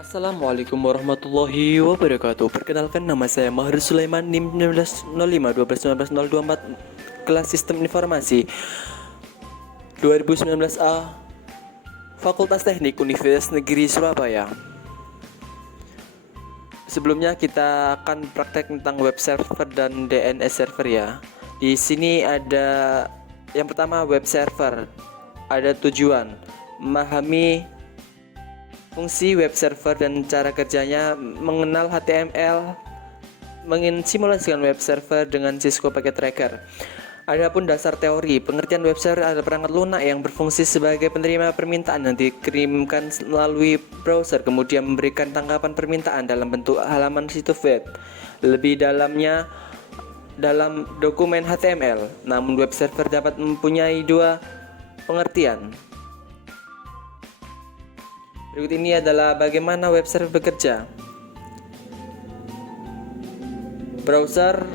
Assalamualaikum warahmatullahi wabarakatuh. Perkenalkan, nama saya Maher Sulaiman, NIM 1905 12 19 024, kelas Sistem Informasi 2019A, Fakultas Teknik Universitas Negeri Surabaya. Sebelumnya kita akan praktek tentang web server dan DNS server ya. Di sini ada yang pertama, web server. Ada tujuan memahami fungsi web server dan cara kerjanya, mengenal HTML, mensimulasikan web server dengan Cisco Packet Tracker. Adapun dasar teori, pengertian web server adalah perangkat lunak yang berfungsi sebagai penerima permintaan yang dikirimkan melalui browser, kemudian memberikan tanggapan permintaan dalam bentuk halaman situs web. Lebih dalamnya dalam dokumen HTML. Namun web server dapat mempunyai dua pengertian. Berikut ini adalah bagaimana web server bekerja. Browser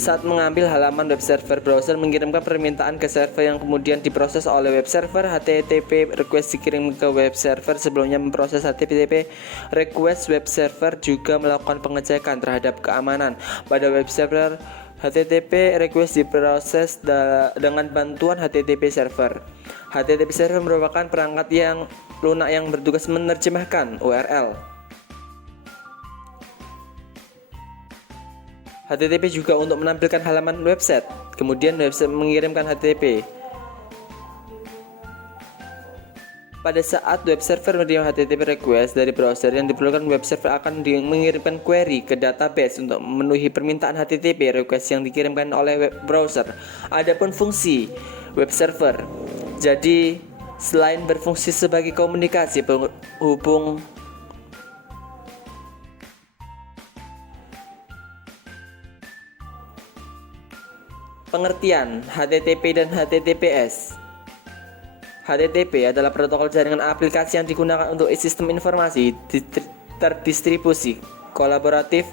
saat mengambil halaman web server, browser mengirimkan permintaan ke server yang kemudian diproses oleh web server. HTTP request dikirim ke web server. Sebelumnya memproses HTTP request, web server juga melakukan pengecekan terhadap keamanan pada web server. HTTP request diproses dengan bantuan HTTP server. HTTP server merupakan perangkat yang lunak yang bertugas menerjemahkan URL. HTTP juga untuk menampilkan halaman website. Kemudian website mengirimkan HTTP. Pada saat web server menerima HTTP request dari browser, yang diperlukan web server akan mengirimkan query ke database untuk memenuhi permintaan HTTP request yang dikirimkan oleh web browser. Adapun fungsi web server, jadi selain berfungsi sebagai komunikasi penghubung pengertian HTTP dan HTTPS. HTTP adalah protokol jaringan aplikasi yang digunakan untuk sistem informasi terdistribusi kolaboratif.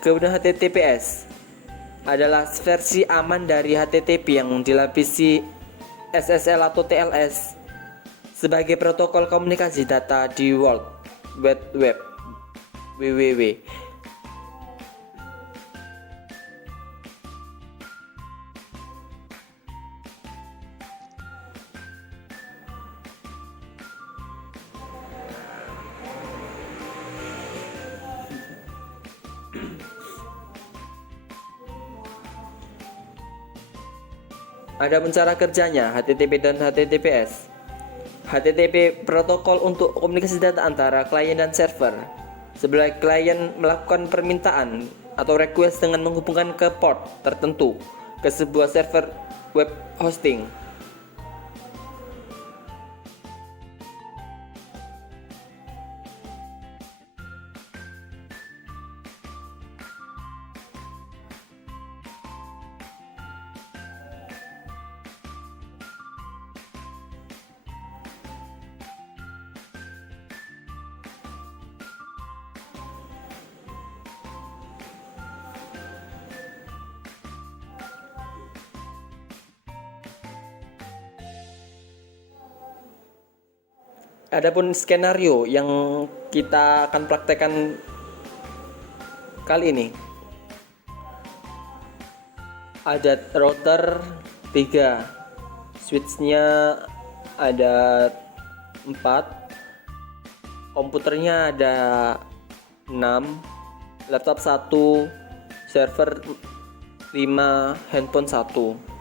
Kemudian HTTPS adalah versi aman dari HTTP yang dilapisi SSL atau TLS sebagai protokol komunikasi data di World Wide Web (WWW). Adapun cara kerjanya HTTP dan HTTPS. HTTP protokol untuk komunikasi data antara klien dan server. Sebelah klien melakukan permintaan atau request dengan menghubungkan ke port tertentu ke sebuah server web hosting. Adapun skenario yang kita akan praktekkan kali ini, ada router 3, switchnya ada 4, komputernya ada 6, laptop 1, server 5, handphone 1.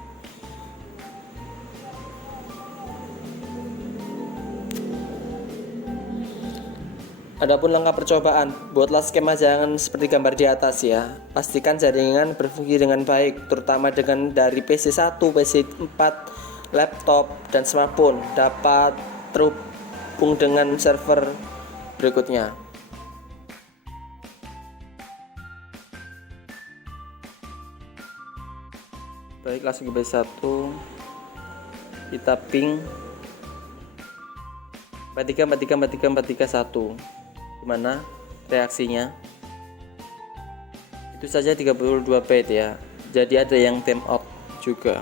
Adapun langkah percobaan, buatlah skema jaringan seperti gambar di atas ya. Pastikan jaringan berfungsi dengan baik, terutama dengan dari PC 1, PC 4, laptop, dan smartphone dapat terhubung dengan server berikutnya. Baik, langsung ke PC 1. Kita ping 43434341. Gimana reaksinya? Itu saja 32 byte ya. Jadi ada yang timeout juga.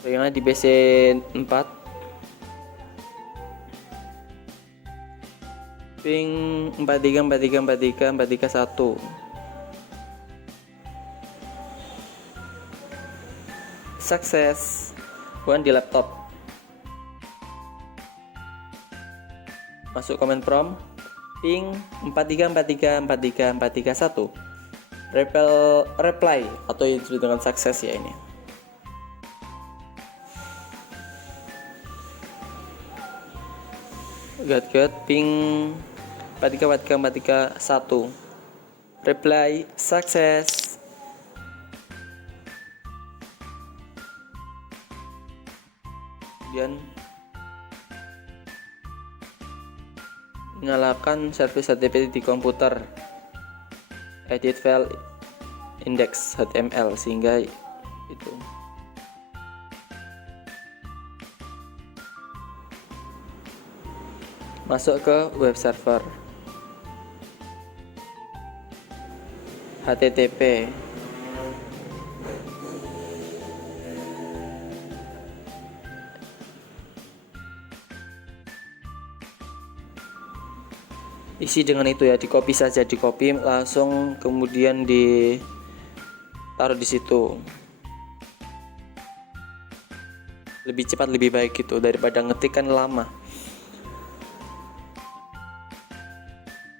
Bagaimana di PC 4? ping 4343434341. Sukses. Bukan di laptop. Masuk comment prompt ping 4343434341. Reply atau disebut dengan sukses ya ini. Get ping 434341. Reply sukses. Kemudian nyalakan service HTTP di komputer, edit file index HTML sehingga itu masuk ke web server HTTP. Isi dengan itu ya, di copy saja, di copy langsung kemudian ditaruh di situ. Lebih cepat lebih baik gitu daripada ngetik kan lama.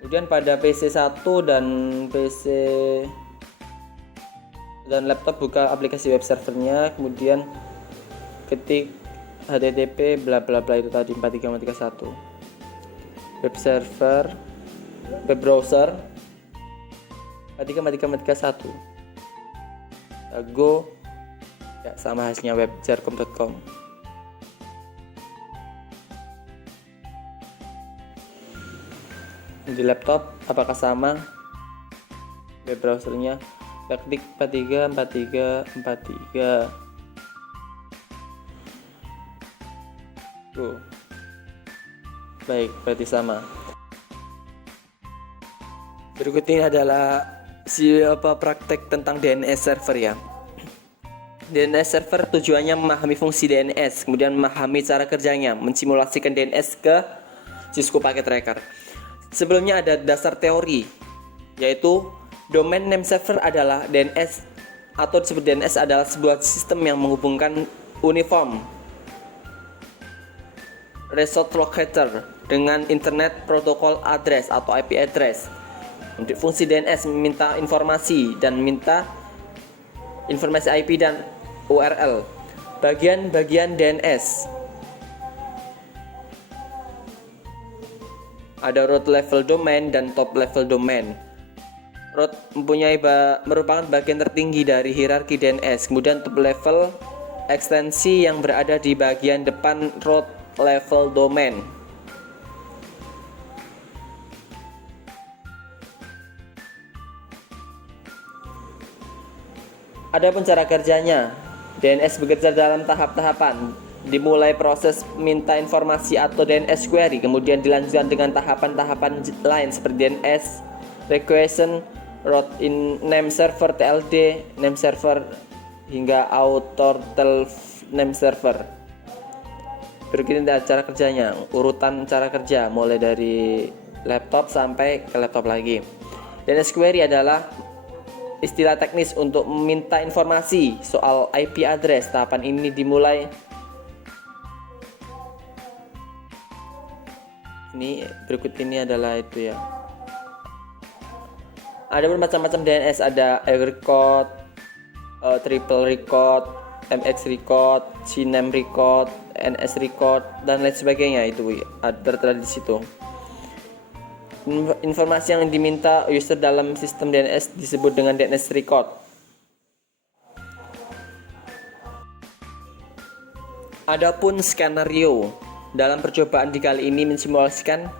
Kemudian pada PC 1 dan PC dan laptop buka aplikasi web servernya, kemudian ketik http bla bla bla itu tadi 4331. Web server, web browser 4331. Go ya, sama hasilnya web jarcom.com. Di laptop apakah sama web browsernya? Kita ketik 434343. Tuh. Baik, berarti sama. Berikut ini adalah praktek tentang DNS server ya. DNS server tujuannya memahami fungsi DNS, kemudian memahami cara kerjanya, mensimulasikan DNS ke Cisco Packet Tracker. Sebelumnya ada dasar teori, yaitu domain name server adalah DNS atau disebut DNS adalah sebuah sistem yang menghubungkan uniform resort locator dengan internet protocol address atau IP address. Untuk fungsi DNS meminta informasi dan minta informasi IP dan URL. Bagian-bagian DNS ada root level domain dan top level domain. Root merupakan bagian tertinggi dari hierarki DNS. Kemudian top level ekstensi yang berada di bagian depan root level domain. Adapun cara kerjanya, DNS bekerja dalam tahap-tahapan. Dimulai proses minta informasi atau DNS query, kemudian dilanjutkan dengan tahapan-tahapan lain seperti DNS request, route in name server TLD, name server hingga author name server. Berikut ini cara kerjanya, urutan cara kerja mulai dari laptop sampai ke laptop lagi. DNS query adalah istilah teknis untuk meminta informasi soal IP address. Tahapan ini dimulai berikut ini adalah itu ya. Ada bermacam-macam DNS, ada record, triple record, MX record, CNAME record, NS record dan lain sebagainya. Itu tertera di situ. Informasi yang diminta user dalam sistem DNS disebut dengan DNS record. Adapun skenario dalam percobaan di kali ini mensimulasikan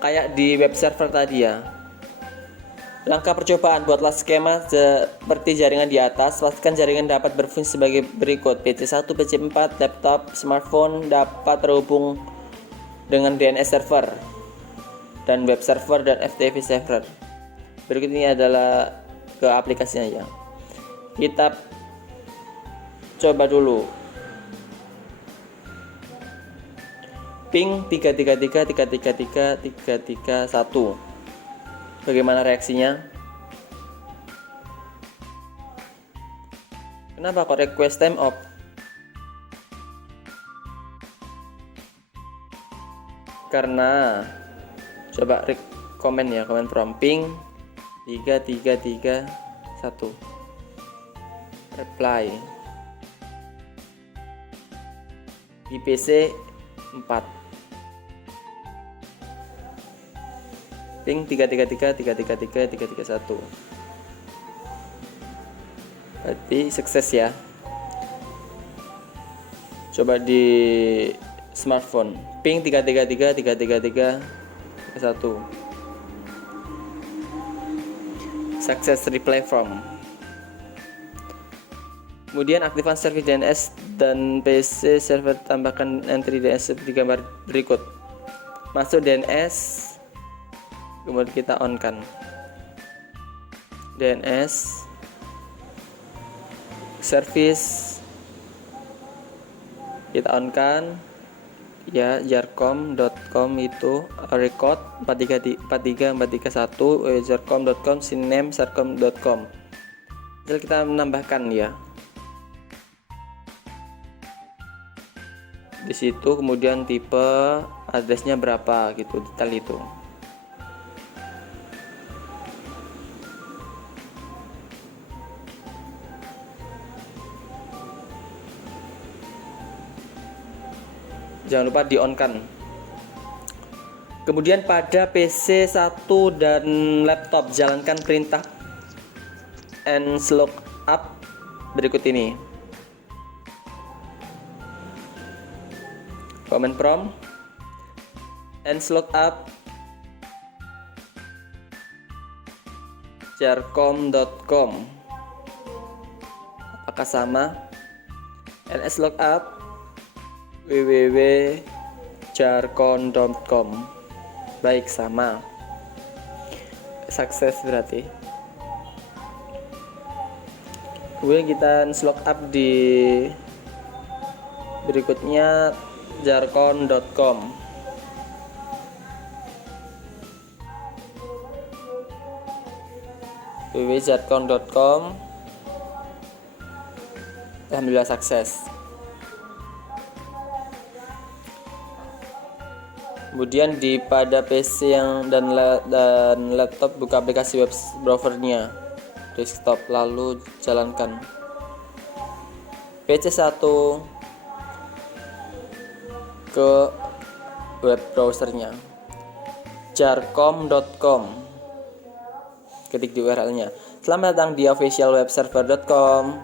kayak di web server tadi ya. Langkah percobaan, buatlah skema seperti jaringan di atas. Pastikan jaringan dapat berfungsi sebagai berikut. PC1, PC4, laptop, smartphone dapat terhubung dengan DNS server dan web server dan FTP server. Berikut ini adalah ke aplikasinya ya. Kita coba dulu. ping 333.333.331. Bagaimana reaksinya? Kenapa kok request time off? Karena coba komen ya, komen from ping 3331 reply di PC 4 ping 333.333.331. Berarti sukses ya. Coba di smartphone ping 333.333.331. Success reply from. Kemudian aktifkan service DNS dan PC server, tambahkan entry DNS seperti gambar berikut. Masuk DNS, kemudian kita on kan DNS service, kita on kan ya, jarcom.com itu record 43431 jarcom.com siname sarcom.com. Jadi kita menambahkan ya di situ, kemudian tipe, addressnya berapa gitu, detail itu. Jangan lupa di on kan. Kemudian pada PC 1 dan laptop jalankan perintah nslookup berikut ini. Command prompt nslookup jarcom.com. Apakah sama? nslookup www.jarcom.com. Baik, sama. Sukses berarti. Kemudian kita nslookup di berikutnya jarcom.com. www.jarcom.com. Alhamdulillah sukses. Kemudian pada PC yang dan laptop, buka aplikasi web browsernya desktop, lalu jalankan PC 1 ke web browsernya jarcom.com, ketik di URL-nya. Selamat datang di officialwebserver.com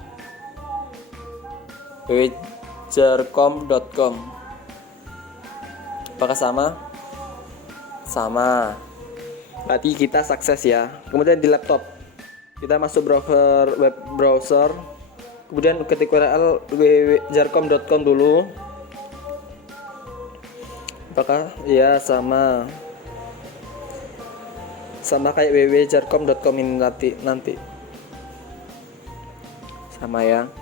www.jarcom.com. Apakah sama? Sama. Berarti kita sukses ya. Kemudian di laptop kita masuk web browser, kemudian ketik URL www.jarcom.com dulu. Apakah ya sama? Sama kayak www.jarcom.com ini nanti. Sama ya.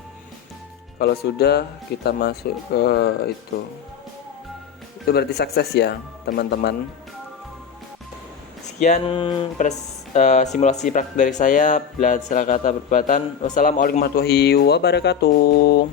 Kalau sudah, kita masuk ke itu berarti sukses ya teman-teman. Sekian simulasi praktik dari saya. Belajar kata perbuatan. Wassalamualaikum warahmatullahi wabarakatuh.